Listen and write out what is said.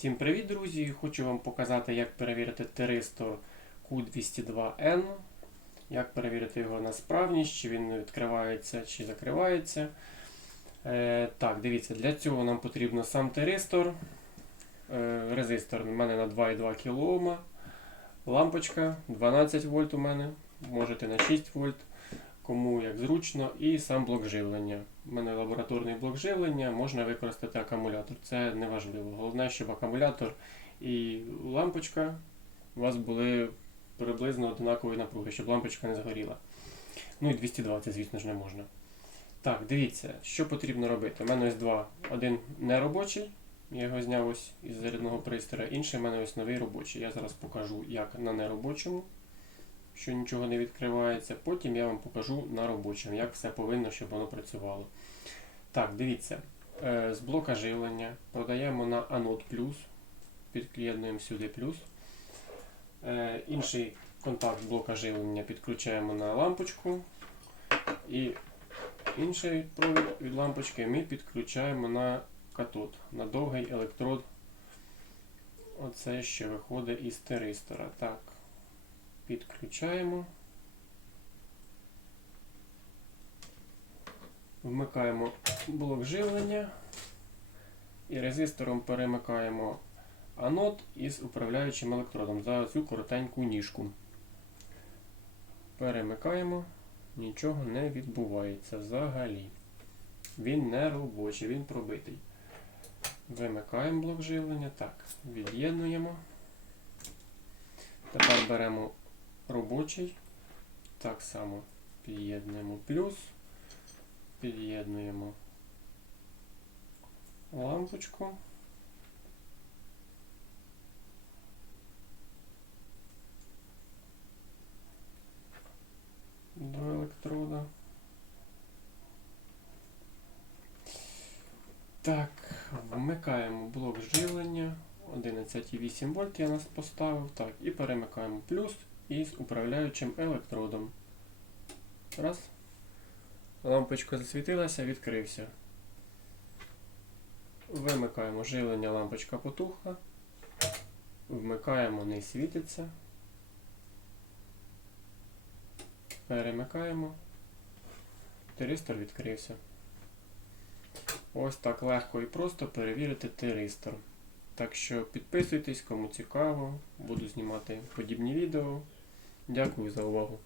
Всім привіт, друзі! Хочу вам показати, як перевірити тиристор Q202N, як перевірити його на справність, чи він відкривається чи закривається. Е, так, дивіться, для цього нам потрібно сам тиристор. Е, резистор у мене на 2,2 кОм. Лампочка 12 вольт у мене, можете на 6 вольт, кому як зручно, і сам блок живлення. У мене лабораторний блок живлення, можна використати акумулятор. Це не важливо. Головне, щоб акумулятор і лампочка у вас були приблизно однакової напруги, щоб лампочка не згоріла. Ну і 220, звісно ж, не можна. Так, дивіться, що потрібно робити. У мене ось два. Один неробочий, я його зняв ось із зарядного пристрою, інший в мене ось новий робочий. Я зараз покажу, як на неробочому, що нічого не відкривається. Потім я вам покажу на робочому, як все повинно, щоб воно працювало. Так, дивіться. Е, З блока живлення продаємо на анод плюс, під'єднуємо сюди плюс. Е, Інший контакт блока живлення підключаємо на лампочку. І інший провід від лампочки ми підключаємо на катод, на довгий електрод. Оце що виходить із теристора. Так, підключаємо. Вмикаємо блок живлення і резистором перемикаємо анод із управляючим електродом за цю коротеньку ніжку. Перемикаємо, нічого не відбувається взагалі. Він не робочий, він пробитий. Вимикаємо блок живлення. Так, від'єднуємо. Тепер беремо робочий. Так само під'єднуємо плюс. Під'єднуємо лампочку. До електрода. Так, вмикаємо блок живлення. 11,8 вольт я нас поставив. Так, і перемикаємо плюс із управляючим електродом. Раз. Лампочка засвітилася, відкрився. Вимикаємо живлення, лампочка потухла. Вмикаємо, не світиться. Перемикаємо. Тиристор відкрився. Ось так легко і просто перевірити тиристор. Так що підписуйтесь, кому цікаво. Буду знімати подібні відео. Дякую за увагу.